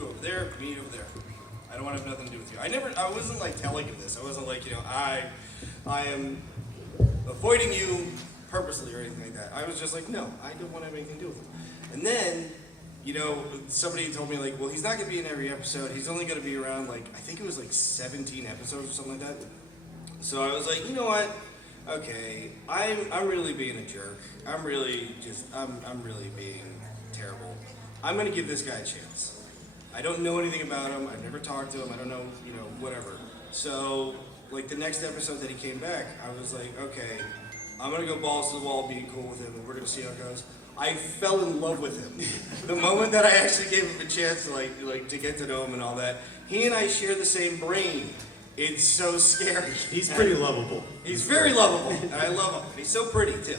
go over there, me over there. I don't want to have nothing to do with you. I wasn't like telling him this. I wasn't like, I am avoiding you purposely or anything like that. I was just like, no, I don't want to have anything to do with him. And then, somebody told me like, well, he's not going to be in every episode. He's only going to be around like, I think it was like 17 episodes or something like that. So I was like, you know what? Okay, I'm really being a jerk. I'm really being terrible. I'm going to give this guy a chance. I don't know anything about him. I've never talked to him. I don't know, whatever. So, like, the next episode that he came back, I was like, okay, I'm going to go balls to the wall being cool with him, and we're going to see how it goes. I fell in love with him. The moment that I actually gave him a chance to, to get to know him and all that, he and I share the same brain. It's so scary. He's pretty lovable. He's very lovable, and I love him. He's so pretty, too.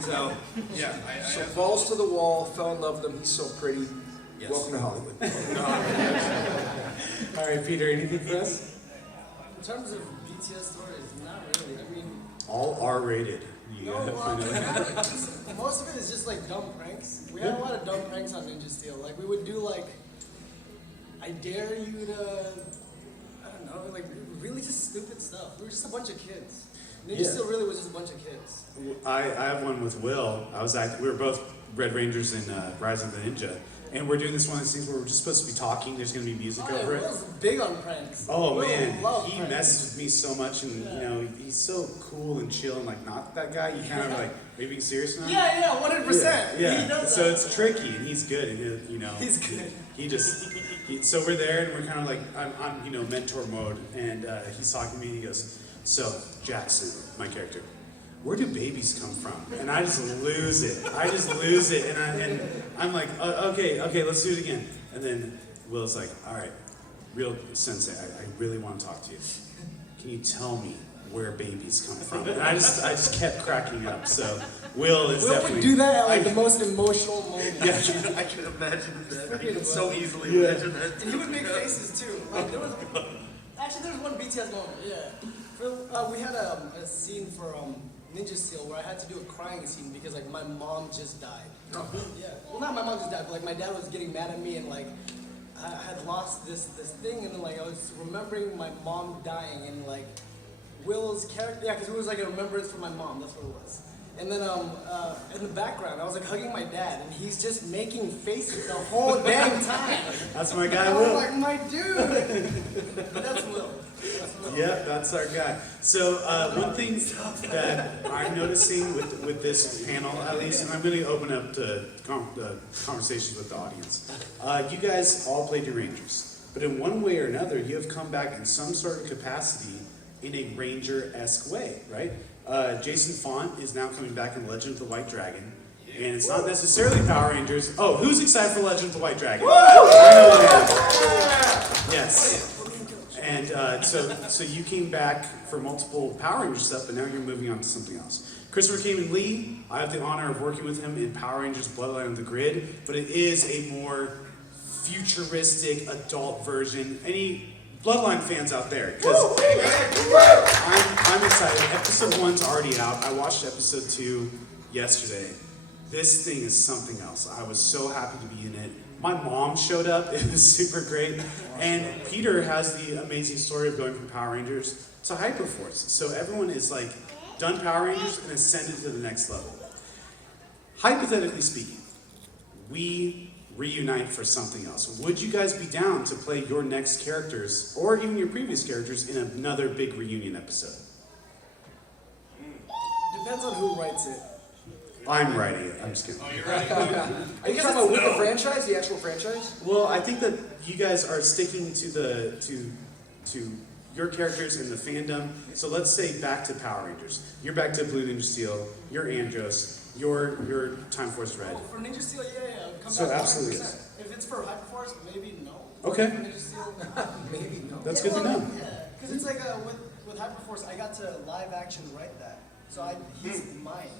So, yeah. So, balls to the wall, fell in love with him, he's so pretty. Yes. Welcome to Hollywood. All right, Peter, anything for us? In terms of BTS stories, not really. I mean, all R-rated. Most of it is just like dumb pranks. We had a lot of dumb pranks on Ninja Steel. Like we would do like, I dare you to, I don't know, like really just stupid stuff. We were just a bunch of kids. Ninja Steel really was just a bunch of kids. I have one with Will. We were both Red Rangers in Rise of the Ninja. And we're doing this one of these things where we're just supposed to be talking. There's going to be music over it. Will's big on pranks. Oh, Will man. He pranks. messes with me so much. And, he's so cool and chill and, not that guy. You kind of like, are you being serious now? Yeah, 100%. Yeah. He does So that. it's tricky, and he's good. And, He's good. So we're there, and we're kind of like, I'm mentor mode. And he's talking to me, and he goes, so, Jackson, my character, where do babies come from? And I just lose it. And I'm like, okay, let's do it again. And then Will's like, all right, real sensei, I really want to talk to you. Can you tell me where babies come from? And I just kept cracking up. So Will definitely would do that at the most emotional moment. Yeah, I can imagine that. I can so easily imagine that. And he would make faces too. Like there was one BTS moment. Yeah, we had a scene for Ninja Steel where I had to do a crying scene because my mom just died. Oh. Yeah. Well, not my mom just died, but my dad was getting mad at me and I had lost this thing and then I was remembering my mom dying and Will's character. Yeah, because it was a remembrance for my mom. That's what it was. And then in the background, I was hugging my dad, and he's just making faces the whole damn time. That's my guy, Will. I'm like, my dude. But that's Will. Yeah, that's our guy. So one thing that I'm noticing with this panel, at least, and I'm going to open up to conversations with the audience. You guys all played your Rangers, but in one way or another, you have come back in some sort of capacity in a Ranger-esque way, right? Jason Faunt is now coming back in Legend of the White Dragon, and it's not necessarily Power Rangers. Oh, who's excited for Legend of the White Dragon? Yes. And so you came back for multiple Power Ranger stuff, but now you're moving on to something else. Christopher Khayman Lee, I have the honor of working with him in Power Rangers Bloodline of the Grid, but it is a more futuristic adult version. Any Bloodline fans out there? Because I'm excited. Episode 1's already out. I watched episode 2 yesterday. This thing is something else. I was so happy to be in it. My mom showed up. It was super great. And Peter has the amazing story of going from Power Rangers to HyperForce. So everyone is done Power Rangers and ascended to the next level. Hypothetically speaking, we reunite for something else. Would you guys be down to play your next characters, or even your previous characters, in another big reunion episode? Depends on who writes it. I'm writing it. I'm just kidding. Oh, you're right. Are you talking about with the franchise, the actual franchise? Well, I think that you guys are sticking to to your characters in the fandom. So let's say back to Power Rangers. You're back to Blue Ninja Steel. You're Andros. You're Time Force Red. Oh, for Ninja Steel, yeah. Come So back absolutely 100%. is. If it's for HyperForce, maybe no. Okay. For Ninja Steel, Maybe no. That's good to know. Yeah, because it's with HyperForce, I got to live action write that, so he's mine,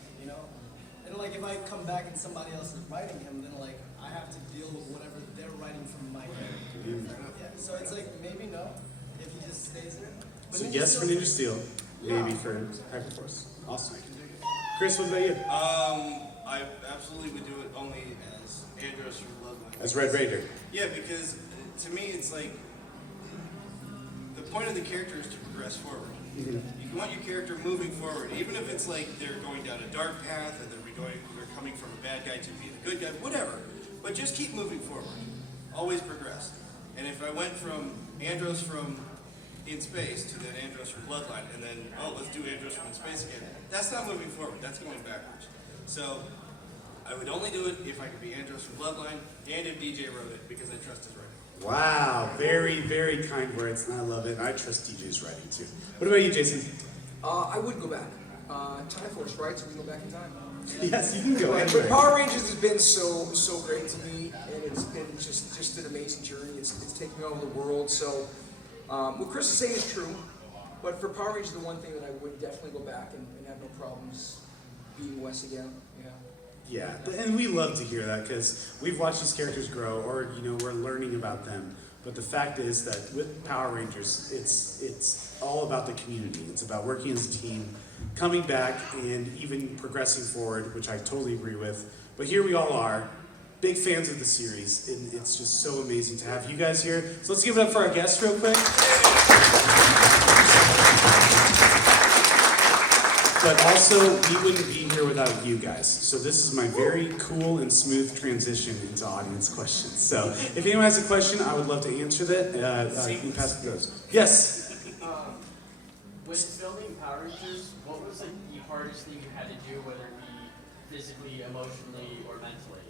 And if I come back and somebody else is writing him, then I have to deal with whatever they're writing from my character. Yeah, so it's maybe no, if he just stays there. But So Ninja yes for Steel's Ninja Steel, maybe for HyperForce. Awesome. Chris, what about you? I absolutely would do it only as Andros from Bloodline. As Red Raider. Yeah, because to me, it's like the point of the character is to progress forward. You want your character moving forward, even if it's like they're going down a dark path and they're coming from a bad guy to being a good guy, whatever. But just keep moving forward. Always progress. And if I went from Andros from In Space to then Andros from Bloodline, and then, oh, let's do Andros from In Space again, that's not moving forward. That's going backwards. So I would only do it if I could be Andros from Bloodline and if DJ wrote it, because I trust his writing. Wow, very, very kind words, and I love it. I trust DJ's writing too. What about you, Jason? I would go back. Time Force, right? So we go back in time. Yes, you can go But anywhere. Power Rangers has been so great to me, and it's been just an amazing journey. It's taken me all over the world. So what Chris is saying is true, but for Power Rangers, the one thing that I would definitely go back and have no problems being Wes again. Yeah, and we love to hear that because we've watched these characters grow, or we're learning about them. But the fact is that with Power Rangers, it's all about the community. It's about working as a team, coming back, and even progressing forward, which I totally agree with. But here we all are, big fans of the series, and it's just so amazing to have you guys here. So let's give it up for our guests real quick. But also, we wouldn't be here without you guys. So this is my very cool and smooth transition into audience questions. So if anyone has a question, I would love to answer that. You can pass it those. Yes? When filming Power Rangers, what was the hardest thing you had to do, whether it be physically, emotionally, or mentally?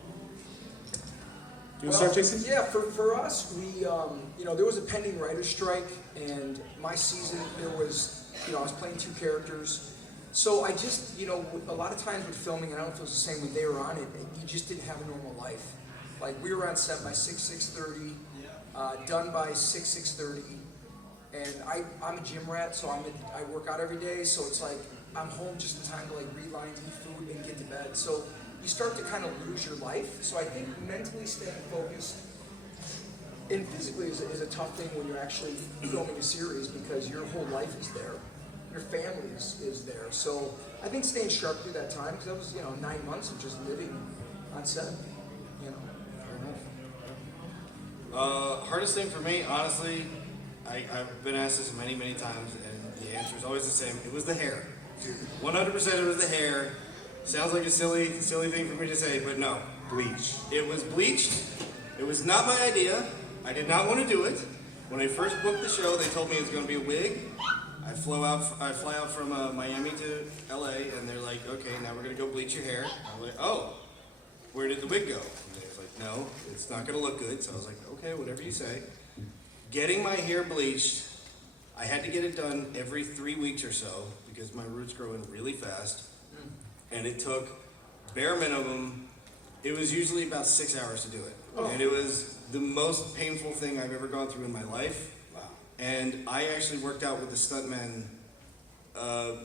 You want to start, Jason? Yeah, for us, we there was a pending writer's strike, and my season there was I was playing two characters. So I just, a lot of times with filming, and I don't know if it was the same when they were on it, you just didn't have a normal life. Like, we were on set by 6:30, done by 6:30, and I'm a gym rat, so I work out every day, so it's like, I'm home just in time to read lines, eat food, and get to bed. So you start to kind of lose your life. So I think mentally staying focused and physically is a tough thing when you're actually filming a series because your whole life is there. Your family is there. So I think staying sharp through that time, because that was, 9 months of just living on set. Hardest thing for me, honestly, I've been asked this many, many times, and the answer is always the same. It was the hair. 100% it was the hair. Sounds like a silly thing for me to say, but no. Bleach. It was bleached. It was not my idea. I did not want to do it. When I first booked the show, they told me it was going to be a wig. I fly out from Miami to LA, and they're like, okay, now we're going to go bleach your hair. I'm like, oh, where did the wig go? And they was like, no, it's not going to look good. So I was like, okay, whatever you say. Getting my hair bleached, I had to get it done every 3 weeks or so because my roots grow in really fast. And it took, bare minimum, it was usually about 6 hours to do it. And it was the most painful thing I've ever gone through in my life. And I actually worked out with the stuntmen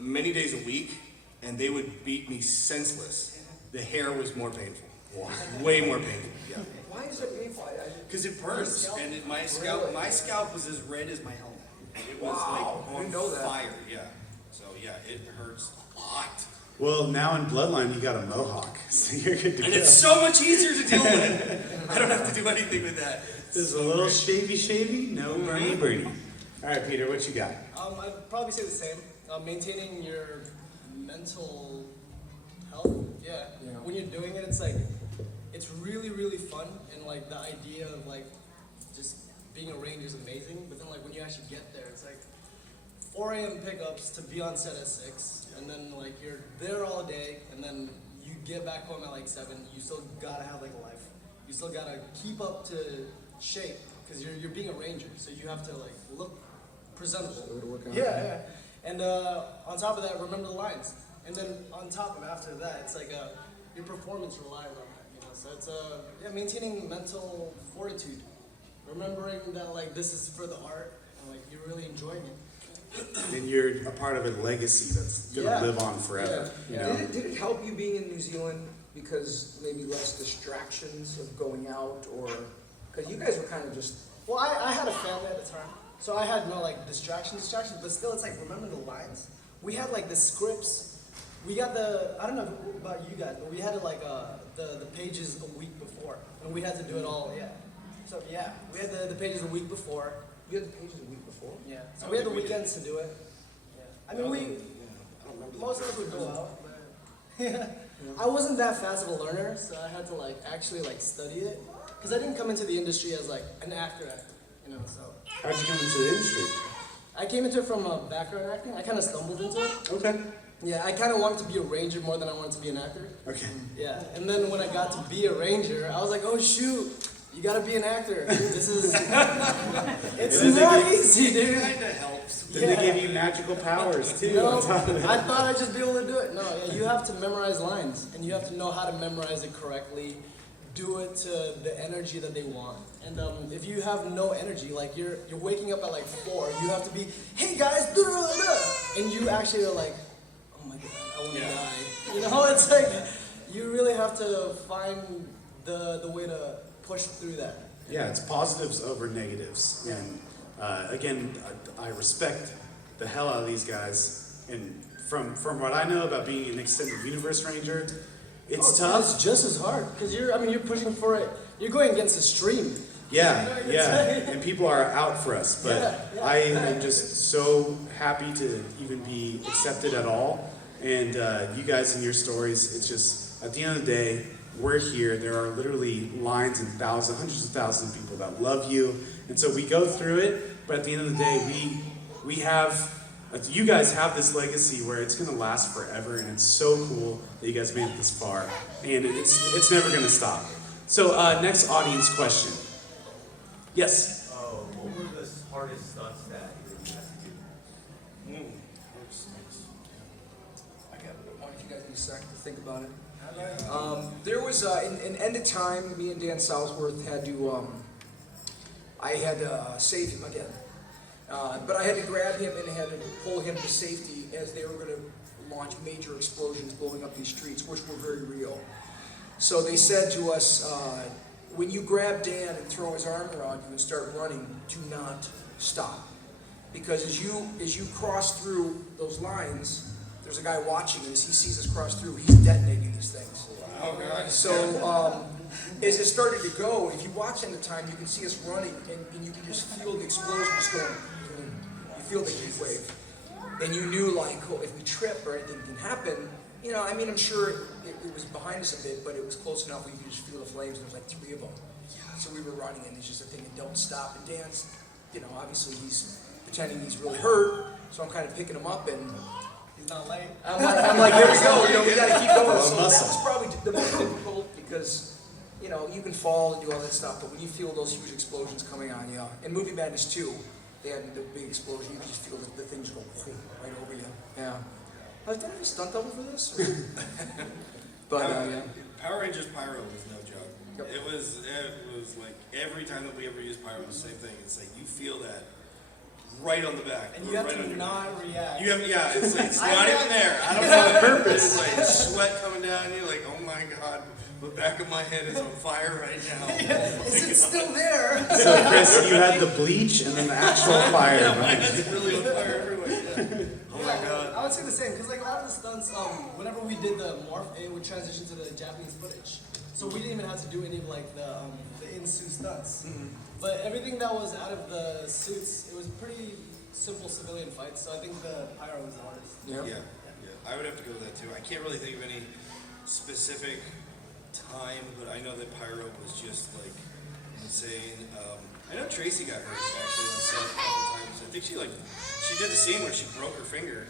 many days a week, and they would beat me senseless. The hair was more painful. Wow. Way more painful, yeah. Why is it painful? Because it burns, and my scalp was as red as my helmet. It was Wow, I on didn't know that. fire, yeah. So yeah, it hurts a lot. Well, now in Bloodline, you got a mohawk, so you're good to And go. it's so much easier to deal with. I don't have to do anything with that. There's a little shavy, no bernie. All right, Peter, what you got? I'd probably say the same. Maintaining your mental health. Yeah. When you're doing it, it's really, really fun, and the idea of just being a ranger is amazing. But then when you actually get there, it's 4 a.m. pickups to be on set at 6, and then you're there all day, and then you get back home at 7. You still gotta have a life. You still gotta keep up to shape because you're being a ranger, so you have to look presentable. Yeah. And on top of that, remember the lines. And then on top of after that, it's your performance relies on that. So it's maintaining mental fortitude, remembering that this is for the art and you're really enjoying it. And you're a part of a legacy that's gonna live on forever. Yeah. Did it help you being in New Zealand because maybe less distractions of going out, or because you guys were kind of just? Well, I had a family at the time, so I had no distractions, but still it's remember the lines. We had the scripts. We got I don't know about you guys, but we had the pages a week before, and we had to do it all, So yeah, we had the pages the week before. You had the pages a week before? Yeah. So we had the weekends to do it. Yeah. I mean, I don't remember most of us would go out, but yeah. I wasn't that fast of a learner, so I had to like actually like study it, because I didn't come into the industry as like an actor, you know. So How'd you come into the industry? I came into it from background acting. I kind of stumbled into it. Okay. Yeah, I kind of wanted to be a ranger more than I wanted to be an actor. Okay. Yeah, and then when I got to be a ranger, I was like, oh shoot, you gotta be an actor. This is, it's not easy, dude. Kinda helps. Then they give you magical powers too. No, on top of I that. thought I'd just be able to do it. No, yeah, you have to memorize lines, and you have to know how to memorize it correctly, do it to the energy that they want. And if you have no energy, like you're waking up at like 4, you have to be, hey guys, and you actually are like, oh my god, I want to die. You know, it's like, you really have to find the way to push through that. Yeah, it's positives over negatives. And again, I respect the hell out of these guys. And from what I know about being an extended universe ranger, it's tough. It's just as hard, because you're pushing for it. You're going against the stream. Yeah, yeah, and people are out for us, but Yeah. I am just so happy to even be accepted at all. And you guys and your stories, it's just, at the end of the day, we're here. There are literally lines and thousands, hundreds of thousands of people that love you. And so we go through it, but at the end of the day, we have, you guys have this legacy where it's going to last forever, and it's so cool that you guys made it this far. And it's never going to stop. So next audience question. Yes? What were the hardest stunts that you really had to do? I got one if you guys need a second to think about it. There was in End of Time, me and Dan Southworth had to save him again. But I had to grab him and I had to pull him to safety as they were going to launch major explosions blowing up these streets, which were very real. So they said to us, when you grab Dan and throw his arm around you and start running, do not stop. Because as you cross through those lines, there's a guy watching, and as he sees us cross through, he's detonating these things. Oh god. So as it started to go, if you watch End of Time, you can see us running, and you can just feel the explosion just going, boom. You feel the heat wave. And you knew, like, oh, if we trip or anything can happen, you know, I mean, I'm sure it was behind us a bit, but it was close enough where you could just feel the flames, and there was like 3 of them. So we were running, and it's just a thing, and don't stop. And Dan's, you know, obviously he's pretending he's really hurt, so I'm kind of picking him up, and He's not late. I'm like, here we go, you know, we gotta keep going. So that was probably the most difficult, because, you know, you can fall and do all that stuff, but when you feel those huge explosions coming on you, in Movie Madness 2, they had the big explosion, you can just feel the things go right over you. Yeah. Did I have a stunt double for this? But, yeah. Power Rangers Pyro was no joke. Yep. It was like every time that we ever used Pyro, it was the same thing. It's like you feel that right on the back. And or you have right on to your not react. You have, yeah, it's like, it's I not know. even there. I don't know. Purpose. It's like sweat coming down you, like, oh my god, the back of my head is on fire right now. Is it still there? So Chris, you had the bleach and then the actual fire. Yeah, my Right? head's really on fire everywhere. Yeah. Oh my god. I would say the same, because like a lot of the stunts, whenever we did the morph, it would transition to the Japanese footage. So we didn't even have to do any of like the in-suit stunts. But everything that was out of the suits, it was pretty simple civilian fights. So I think the pyro was the hardest. Yeah, I would have to go with that too. I can't really think of any specific time, but I know that Pyro was just like insane. I know Tracy got hurt actually on set a couple times. I think she did the scene where she broke her finger,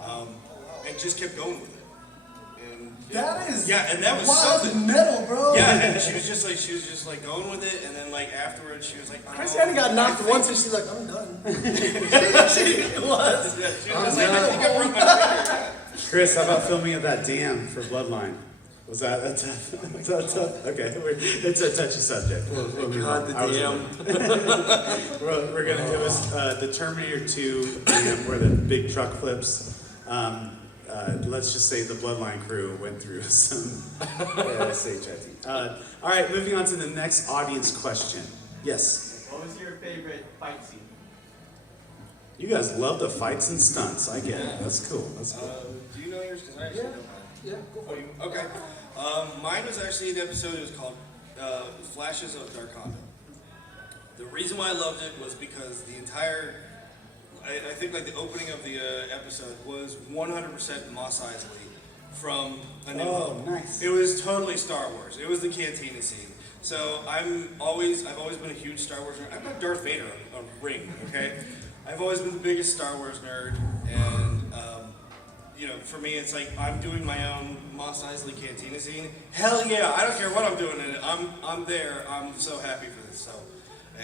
and just kept going with it. And That is and that was wild something. metal, bro. Yeah, and she was just like going with it, and then like afterwards she was like, oh, Christiane got knocked I think- once and she's like, I'm done. she was. Yeah, she was like, I think I broke my finger. Chris, how about filming at that dam for Bloodline? Was that a tough? Okay, it's a touchy subject. We'll move on. We're gonna. It was the Terminator 2 dam where the big truck flips. Let's just say the Bloodline crew went through some SHIT. All right, moving on to the next audience question. Yes. What was your favorite fight scene? You guys love the fights and stunts. I get it. That's cool. That's cool. Do you know yours? Because I actually don't know. Yeah, go for Oh, it. you, okay. Mine was actually an episode. It was called Flashes of Darkondo. The reason why I loved it was because the entire, I think like the opening of the episode was 100% Mos Eisley from A New Hope. Nice. It was totally Star Wars. It was the cantina scene. So I've always been a huge Star Wars nerd. I've got Darth Vader on a ring, okay? I've always been the biggest Star Wars nerd, and for me, it's like I'm doing my own Mos Eisley cantina scene. Hell yeah! I don't care what I'm doing in it. I'm there. I'm so happy for this. So,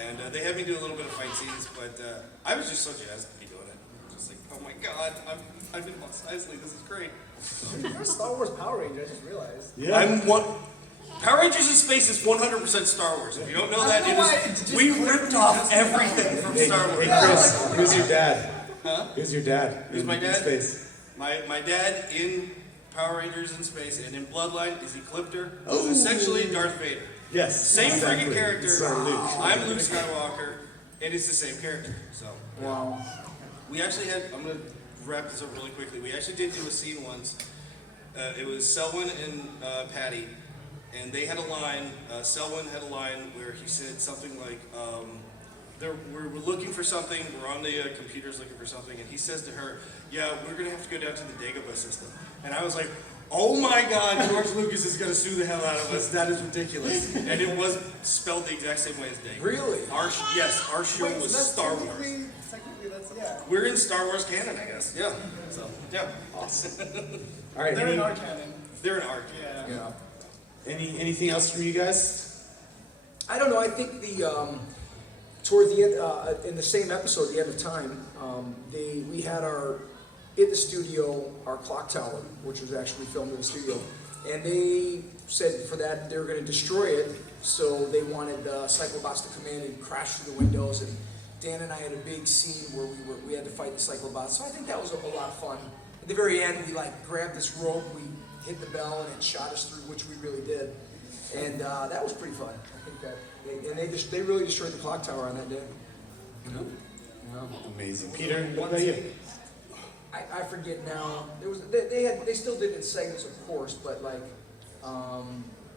and they had me do a little bit of fight scenes, but I was just so jazzed to be doing it. Just like, oh my god, I'm in Mos Eisley. This is great. You're a Star Wars Power Ranger, I just realized. Yeah. I'm one. Power Rangers in Space is 100% Star Wars. If you don't know that, we ripped off everything from Star Wars. Hey Chris, who's your dad? Huh? Who's your dad? Who's my in dad? Space? My dad in Power Rangers in Space and in Bloodline is Ecliptor, who's essentially Darth Vader. Yes. Same exactly. freaking character. It's, Luke. I'm Luke Skywalker, and it's the same character. So Wow. we actually had. I'm gonna wrap this up really quickly. We actually did do a scene once. It was Selwyn and Patty, and they had a line. Selwyn had a line where he said something like, we're looking for something. We're on the computers looking for something, and he says to her, "Yeah, we're gonna have to go down to the Dagobah system." And I was like, "Oh my God, George Lucas is gonna sue the hell out of us. That is ridiculous." And it was spelled the exact same way as Dagobah. Really? Our show Wait, was so that's Star Wars. Technically, that's, yeah. We're in Star Wars canon, I guess. Yeah. So yeah, Awesome. All right. They're in our canon. they're an arc. Yeah. Yeah. Anything else from you guys? I don't know. I think toward the end, in the same episode, the end of time, we had in the studio our clock tower, which was actually filmed in the studio, and they said for that they were going to destroy it, so they wanted Cyclobots to come in and crash through the windows. And Dan and I had a big scene where we had to fight the Cyclobots. So I think that was a lot of fun. At the very end, we grabbed this rope, we hit the bell, and it shot us through, which we really did. And that was pretty fun. I think that they really destroyed the clock tower on that day. Amazing. Peter, what about you? I forget now. They still did it in segments, of course, but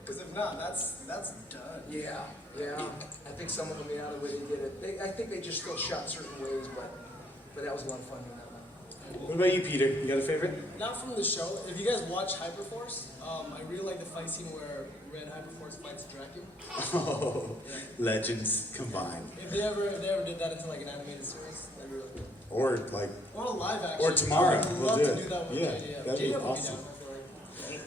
Because if not, that's done. yeah. I think some of them, the way they did it. I think they just still shot certain ways, but that was a lot of fun doing that one. What about you, Peter? You got a favorite? Not from the show. If you guys watch HyperForce, I really like the fight scene where Red HyperForce fights Draken. Oh, legends combined. If they ever did that into an animated series, that'd be really cool. Or Or a live action. or tomorrow. I would We'll love do to it. do that with Yeah, JDF. that'd be JDF would awesome. be down, I feel like.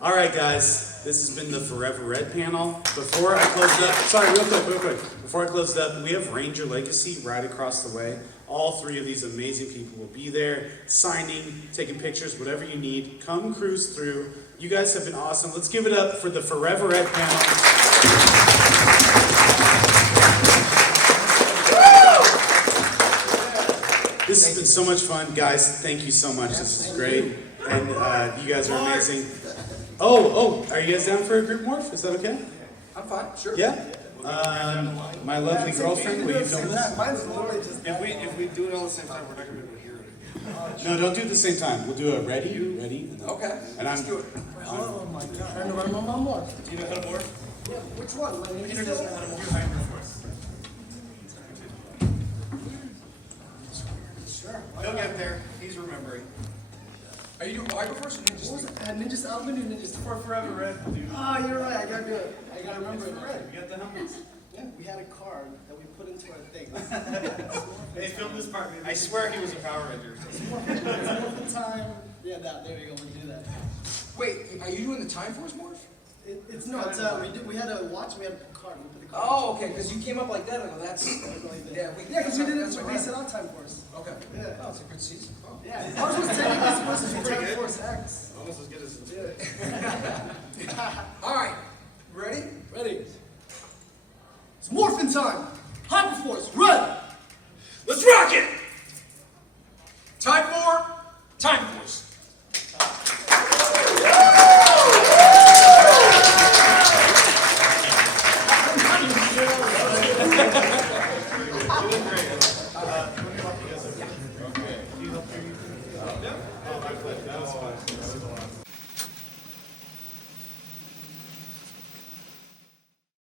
All right, guys, this has been the Forever Red panel. Before I close it up, sorry, real quick. Before I close it up, we have Ranger Legacy right across the way. All three of these amazing people will be there, signing, taking pictures, whatever you need. Come cruise through. You guys have been awesome. Let's give it up for the Forever Red panel. This has been so much fun, guys. Thank you so much. This is great. And you guys are amazing. Oh, are you guys down for a group morph? Is that okay? I'm fine, sure. Yeah? My lovely girlfriend, will you film this? Mine's literally just If we do it all at the same time, we're not gonna be able to hear it. No, don't do it at the same time. We'll do a ready, and then, Okay. and Let's do it. oh my god. I remember my mom was. Do you know how to morph? Yeah, which one? My Peter doesn't know how to morph HyperForce. Sure. He'll get there. He's remembering. Are you doing HyperForce or What was Ninja? it? Ninjas, I was gonna do Ninjas. For Forever Red, dude. Ah, you're right. I gotta do it. I gotta remember it. You got the helmets. Yeah, we had a card that we put into our thing. Hey, film this part. I swear he was a Power Ranger. Morph time. Yeah, there you go. We do that. Wait, are you doing the Time Force morph? It's we had a watch. We had a card. We put the card. Oh, okay, because you came up like that. I go, that's Yeah, because we did it. We based it on Time Force. Okay. Yeah. Oh, it's a good season. Oh. Yeah. Ours was technically supposed to be Pretty Time good. Force X. Almost as good as. All right, ready? Ready? It's morphin' time. HyperForce. Red. Let's rock it! Time for Time Force.